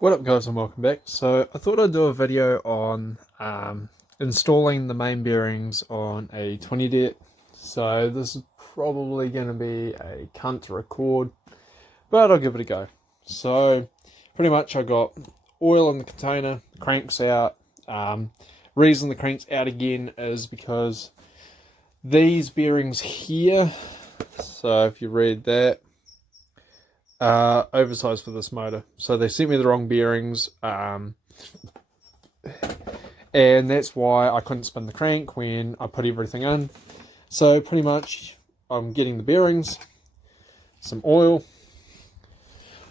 What up guys and welcome back. So I thought I'd do a video on installing the main bearings on a 20det. So this is probably going to be a cunt to record, but I'll give it a go. So pretty much I got oil in the container, the crank's out. Reason the crank's out again is because these bearings here, so if you read that, oversized for this motor, so they sent me the wrong bearings, and that's why I couldn't spin the crank when I put everything in. So pretty much I'm getting the bearings, some oil,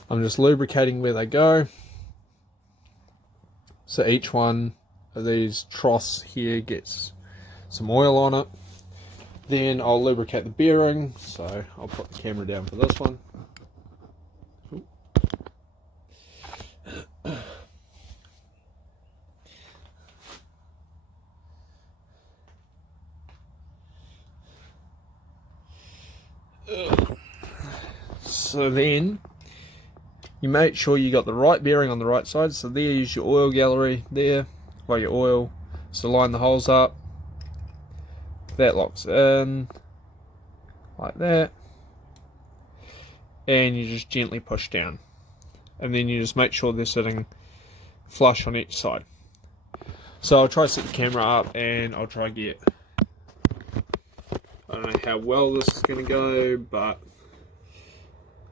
I'm just lubricating where they go, so each one of these troughs here gets some oil on it. Then I'll lubricate the bearing, so I'll put the camera down for this one. So then you make sure you got the right bearing on the right side. So there's your oil gallery there, well, your oil. So line the holes up, that locks in like that, and you just gently push down, and then you just make sure they're sitting flush on each side. So I'll try to set the camera up and I'll try to get, I don't know how well this is going to go, but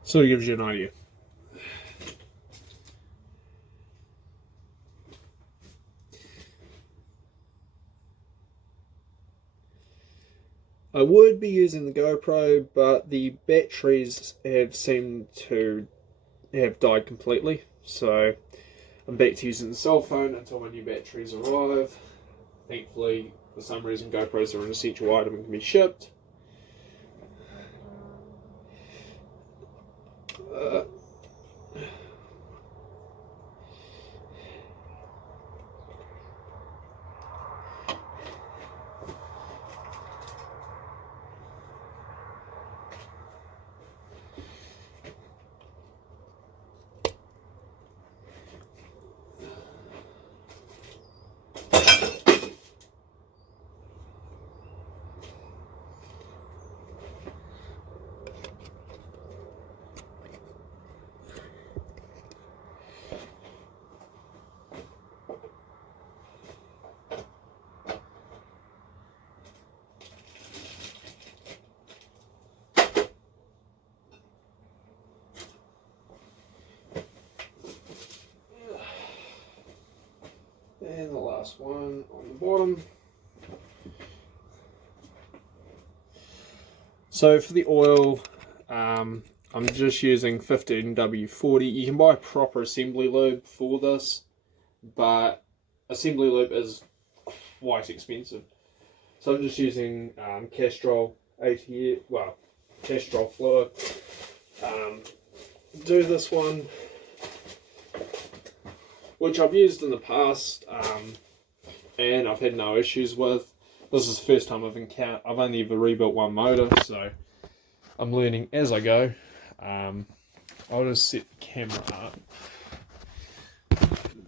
sort of gives you an idea. I would be using the GoPro, but the batteries have seemed to have died completely, so I'm back to using the cell phone until my new batteries arrive. Thankfully, for some reason, GoPros are an essential item and can be shipped. And the last one on the bottom. So for the oil, I'm just using 15W40. You can buy a proper assembly lube for this, but assembly lube is quite expensive. So I'm just using Castrol ATF, well, Castrol fluid. Do this one, which I've used in the past, and I've had no issues with. This is the first time I've only ever rebuilt one motor, so I'm learning as I go. I'll just set the camera up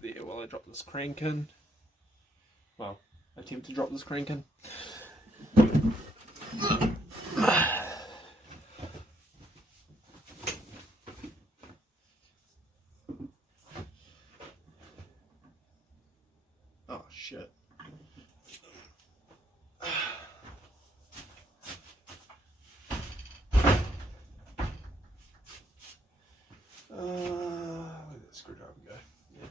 there while I drop this crank in. Well, attempt to drop this crank in. Oh shit. Where did the screwdriver go? Yeah.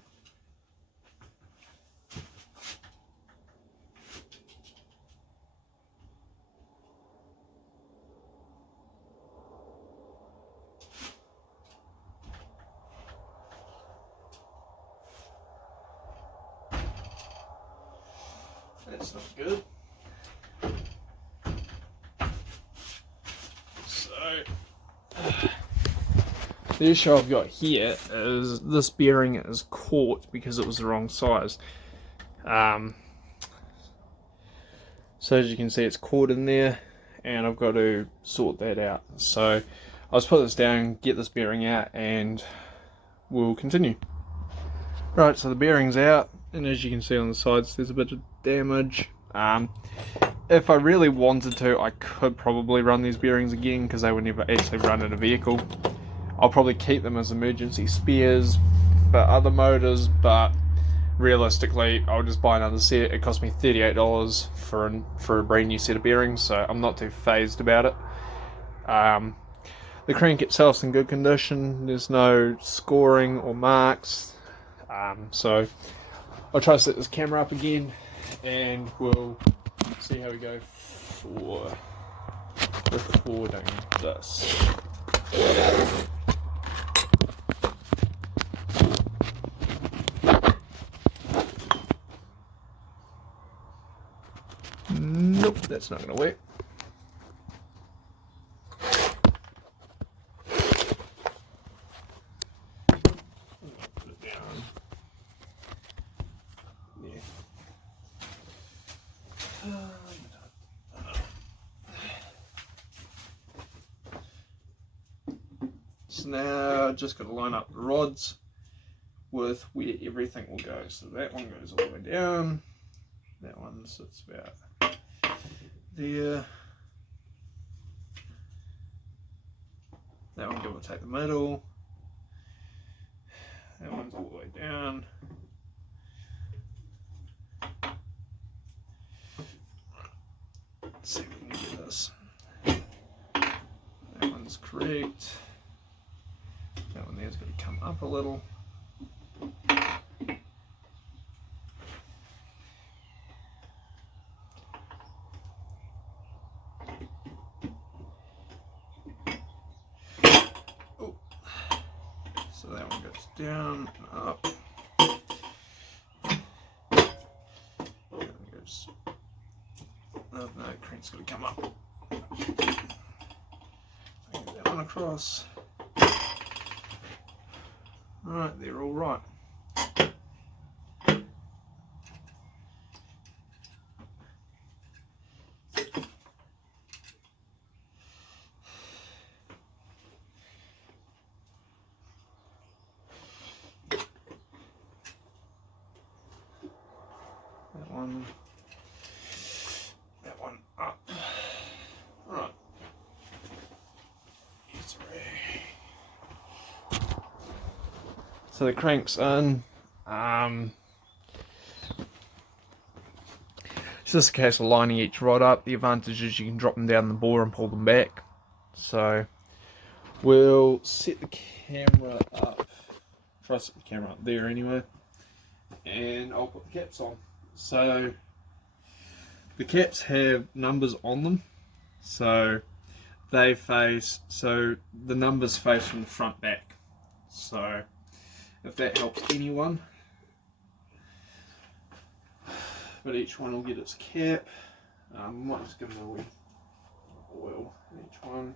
That's not good. So the issue I've got here is this bearing is caught because it was the wrong size. So as you can see, it's caught in there, and I've got to sort that out. So I'll just put this down, get this bearing out, and we'll continue. Right, so the bearing's out, and as you can see on the sides there's a bit of damage. If I really wanted to, I could probably run these bearings again because they would never actually run in a vehicle. I'll probably keep them as emergency spares for other motors, but realistically I'll just buy another set. It cost me $38 for a brand new set of bearings, so I'm not too phased about it. The crank itself's in good condition, there's no scoring or marks, so I'll try to set this camera up again and we'll see how we go for recording this. Nope, that's not going to work. Put it down. Yeah. So now just got to line up the rods with where everything will go. So that one goes all the way down. That one sits about there. That one give or take the middle. That one's all the way down. Let's see if we can get this. That one's correct. That one there's going to come up a little. Oh. So that one goes down and up. That one goes. Oh no, crank's going to come up. Get that one across. Alright, they're all right. That one up. Alright. So the crank's in. It's just a case of lining each rod up. The advantage is you can drop them down the bore and pull them back. So we'll set the camera up. Try to set the camera up there anyway. And I'll put the caps on. So the caps have numbers on them. So they face, so the numbers face from the front back. So if that helps anyone. But each one will get its cap. I might just give them a wee oil in each one.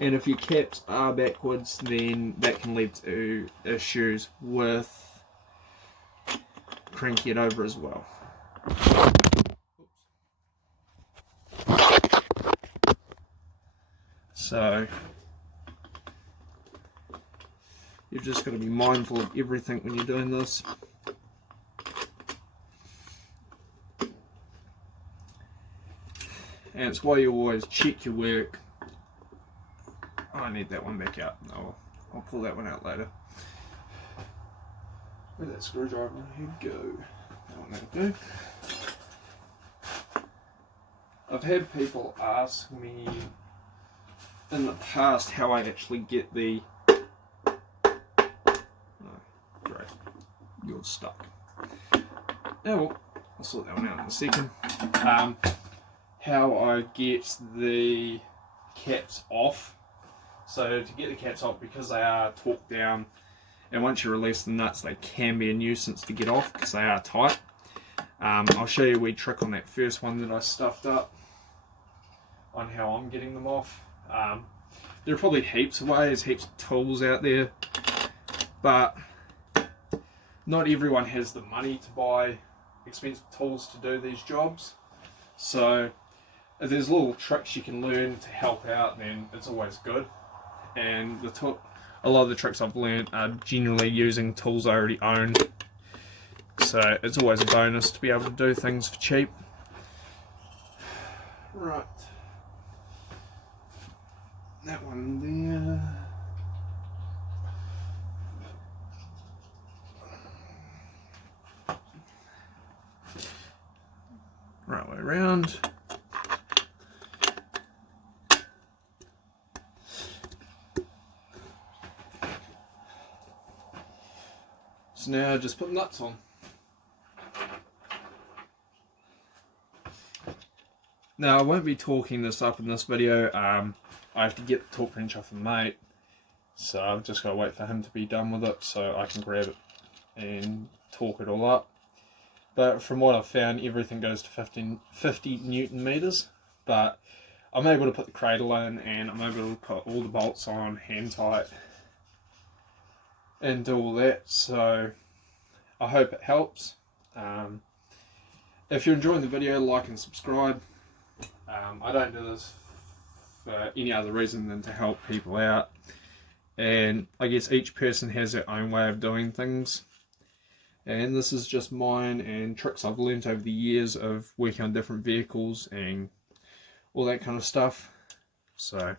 And if your caps are backwards, then that can lead to issues with cranking it over as well. So you've just got to be mindful of everything when you're doing this. And it's why you always check your work. Oh, I need that one back out. No, I'll pull that one out later. Where'd that screwdriver go? That one that'll do. I've had people ask me in the past how I actually get the... Oh, great. You're stuck. Oh well, I'll sort that one out in a second. How I get the caps off. So to get the caps off, because they are torqued down, and once you release the nuts they can be a nuisance to get off because they are tight. I'll show you a wee trick on that first one that I stuffed up on how I'm getting them off. There are probably heaps of ways, heaps of tools out there, but not everyone has the money to buy expensive tools to do these jobs. So if there's little tricks you can learn to help out, then it's always good. And a lot of the tricks I've learned are generally using tools I already own, so it's always a bonus to be able to do things for cheap. Right, that one there. Right way around. So now just put nuts on. Now I won't be torquing this up in this video. I have to get the torque wrench off a mate, so I've just got to wait for him to be done with it so I can grab it and torque it all up. But from what I've found, everything goes to 50 Newton meters, but I'm able to put the cradle in and I'm able to put all the bolts on hand tight and do all that, so I hope it helps. If you're enjoying the video, like and subscribe. I don't do this for any other reason than to help people out, and I guess each person has their own way of doing things, and this is just mine and tricks I've learnt over the years of working on different vehicles and all that kind of stuff. So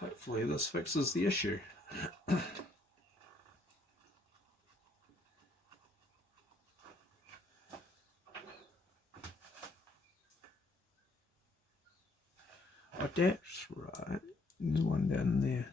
hopefully this fixes the issue. Oh, that's right. There's one down there.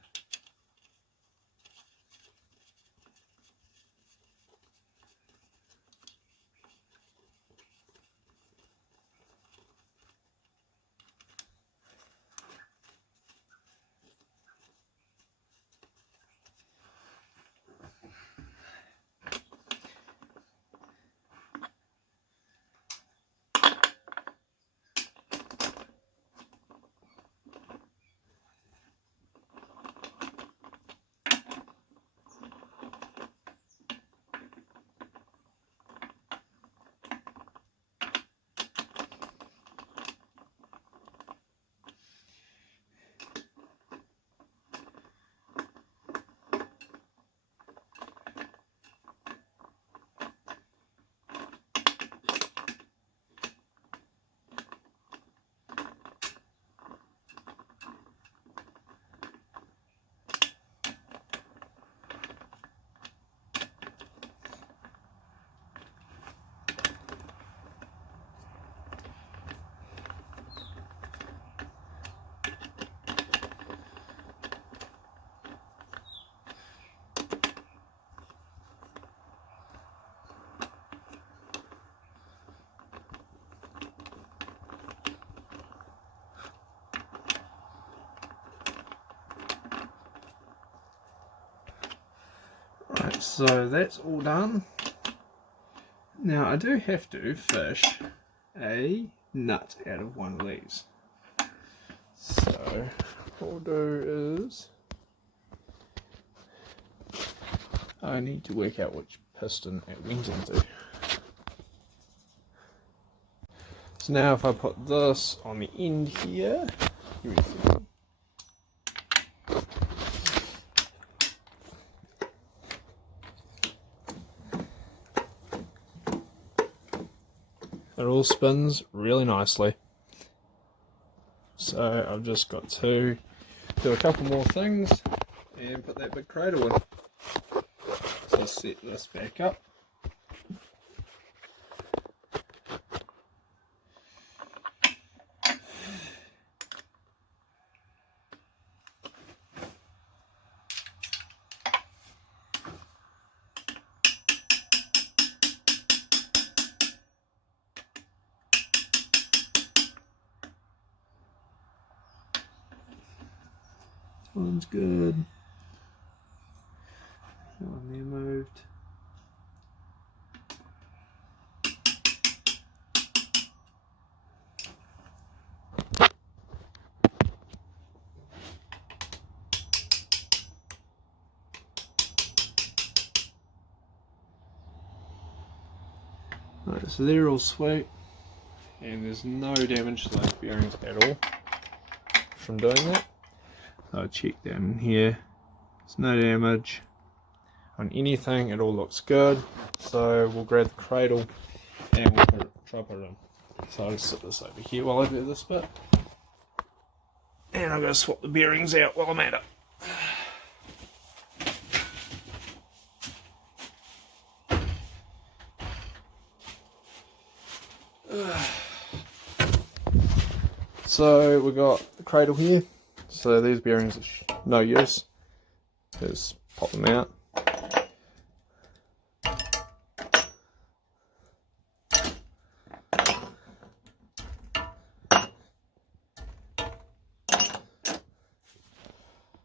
Right, so that's all done. Now I do have to fish a nut out of one of these. So what we'll do is I need to work out which piston it went into. So now if I put this on the end here, it all spins really nicely. So I've just got to do a couple more things and put that big cradle in. So set this back up. one's good. That one there moved. Right, so they're all sweet, and there's no damage to those bearings at all from doing that. I'll check down here. There's no damage on anything, it all looks good. So we'll grab the cradle and we'll try to put it in. So I'll just set this over here while I do this bit. And I'm going to swap the bearings out while I'm at it. So we've got the cradle here. So these bearings are no use. Just pop them out.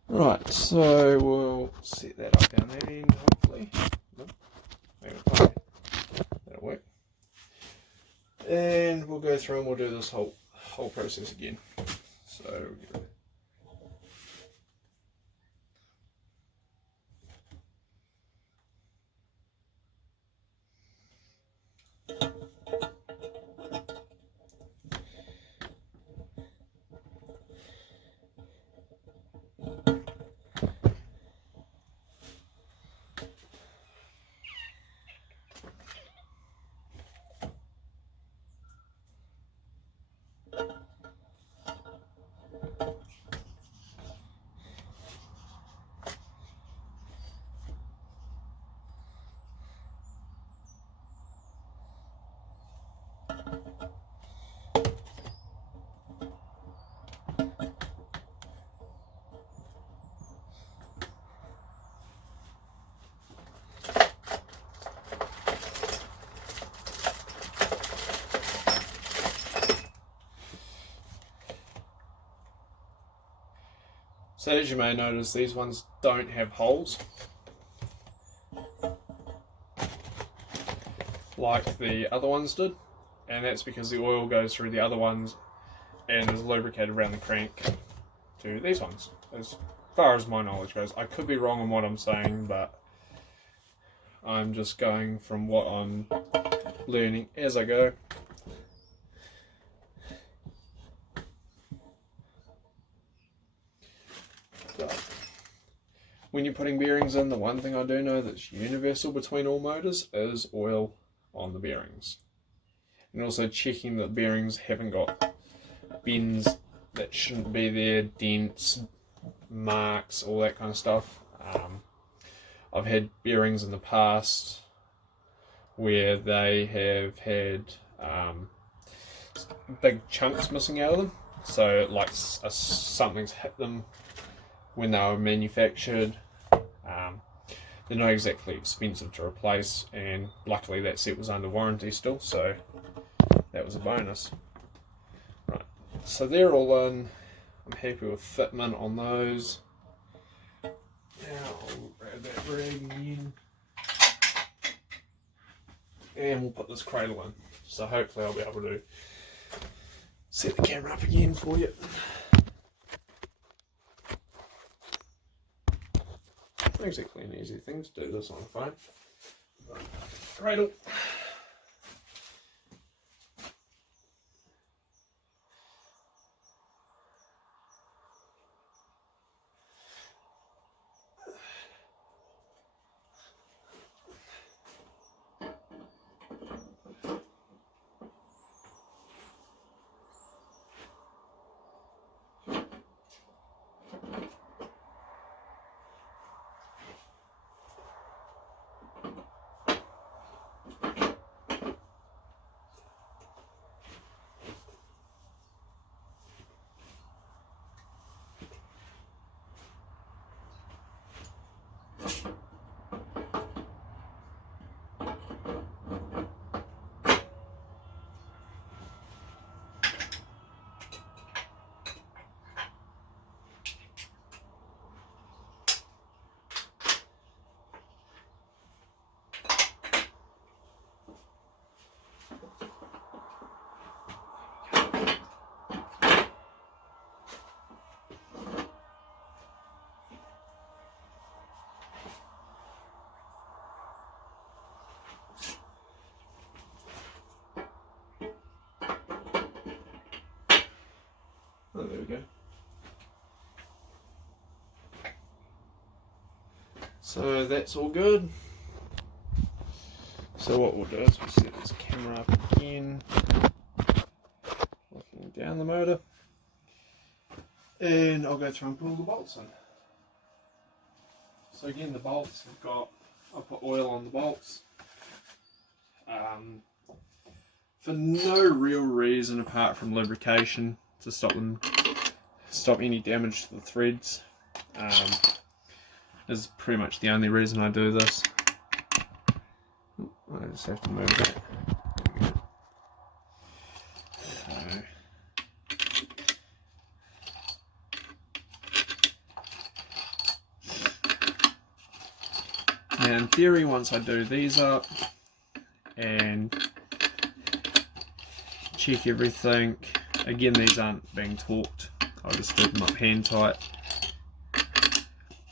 Right, so we'll set that up down that end, hopefully. Okay, that'll work. And we'll go through and we'll do this whole process again. So as you may notice, these ones don't have holes like the other ones did, and that's because the oil goes through the other ones and is lubricated around the crank to these ones, as far as my knowledge goes. I could be wrong on what I'm saying, but I'm just going from what I'm learning as I go. When you're putting bearings in, the one thing I do know that's universal between all motors is oil on the bearings. And also checking that bearings haven't got bends that shouldn't be there, dents, marks, all that kind of stuff. I've had bearings in the past where they have had big chunks missing out of them. So like something's hit them when they were manufactured. They're not exactly expensive to replace, and luckily that set was under warranty still, so that was a bonus. Right, so they're all in. I'm happy with fitment on those. Now I'll grab that rag again, and we'll put this cradle in. So hopefully I'll be able to set the camera up again for you. Not exactly an easy thing to do this on a phone. Cradle. So that's all good. So what we'll do is we'll set this camera up again, looking down the motor, and I'll go through and pull the bolts in. So again, the bolts have got, I'll put oil on the bolts for no real reason apart from lubrication, to stop any damage to the threads. Is pretty much the only reason I do this. I just have to move that. Now in theory, once I do these up and check everything, again these aren't being torqued, I just did them up hand tight,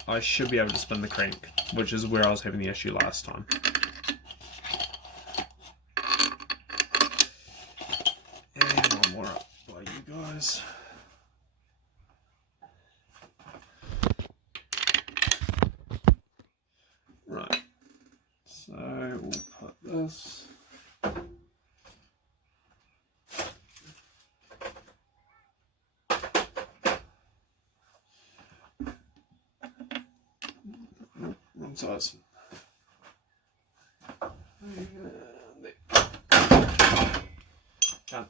I should be able to spin the crank, which is where I was having the issue last time. And one more up by you guys. Right, so we'll put this. Wrong size. Done.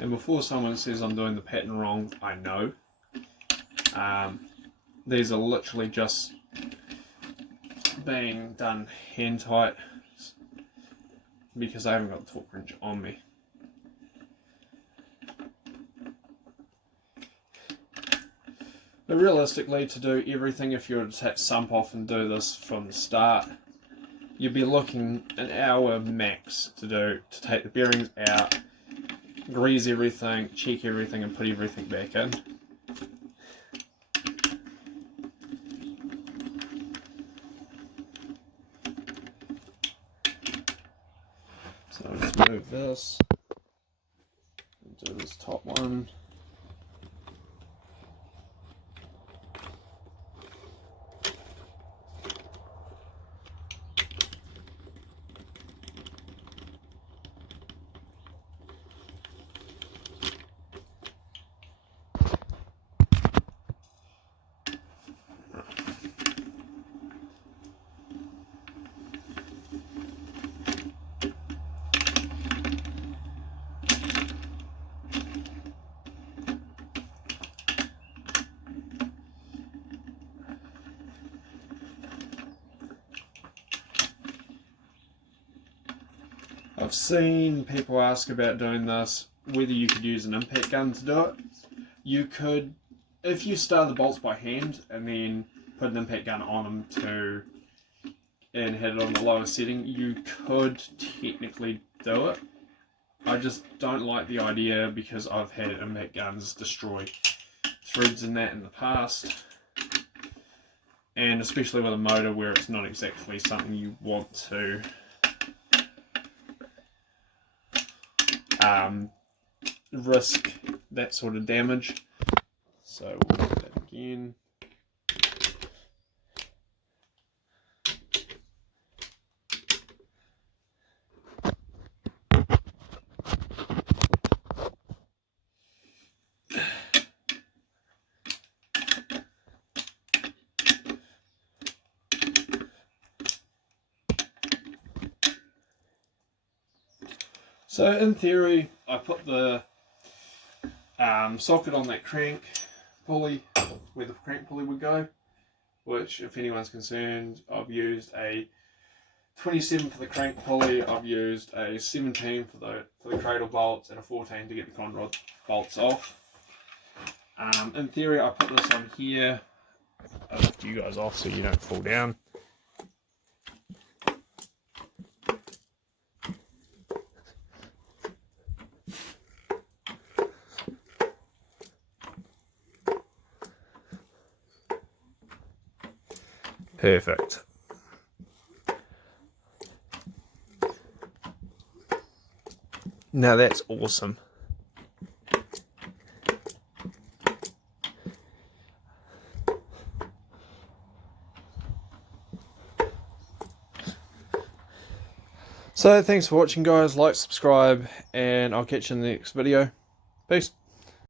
And before someone says I'm doing the pattern wrong, I know. These are literally just being done hand tight because I haven't got the torque wrench on me. But realistically, to do everything, if you were to take sump off and do this from the start, you'd be looking an hour max to take the bearings out, grease everything, check everything, and put everything back in. So I'll just move this and do this top one. I've seen people ask about doing this, whether you could use an impact gun to do it. You could, if you start the bolts by hand and then put an impact gun on them and had it on the lower setting, you could technically do it. I just don't like the idea because I've had impact guns destroy threads in that in the past. And especially with a motor where it's not exactly something you want to risk that sort of damage. So we'll do that again. So in theory, I put the socket on that crank pulley, where the crank pulley would go, which, if anyone's concerned, I've used a 27 for the crank pulley, I've used a 17 for the cradle bolts, and a 14 to get the conrod bolts off. In theory, I put this on here. I'll lift you guys off so you don't fall down. Perfect. Now that's awesome. So thanks for watching, guys. Like, subscribe, and I'll catch you in the next video. Peace.